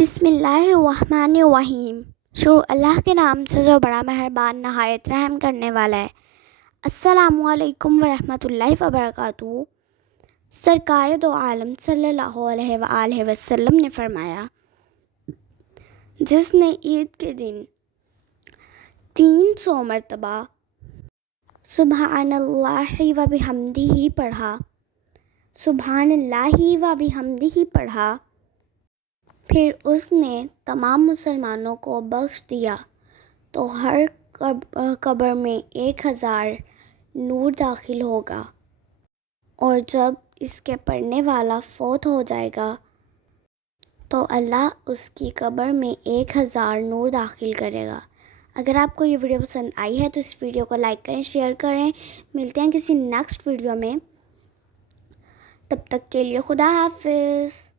بسم اللہ الرحمن الرحیم۔ شروع اللہ کے نام سے جو بڑا مہربان نہایت رحم کرنے والا ہے۔ السلام علیکم ورحمۃ اللہ وبرکاتہ۔ سرکار دو عالم صلی اللہ علیہ وآلہ وسلم نے فرمایا، جس نے عید کے دن 300 مرتبہ سبحان اللہ و بحمدہ پڑھا، سبحان اللہ و بحمدہ پڑھا، پھر اس نے تمام مسلمانوں کو بخش دیا تو ہر قبر میں 1000 نور داخل ہوگا، اور جب اس کے پڑھنے والا فوت ہو جائے گا تو اللہ اس کی قبر میں 1000 نور داخل کرے گا۔ اگر آپ کو یہ ویڈیو پسند آئی ہے تو اس ویڈیو کو لائک کریں، شیئر کریں۔ ملتے ہیں کسی نیکسٹ ویڈیو میں، تب تک کے لیے خدا حافظ۔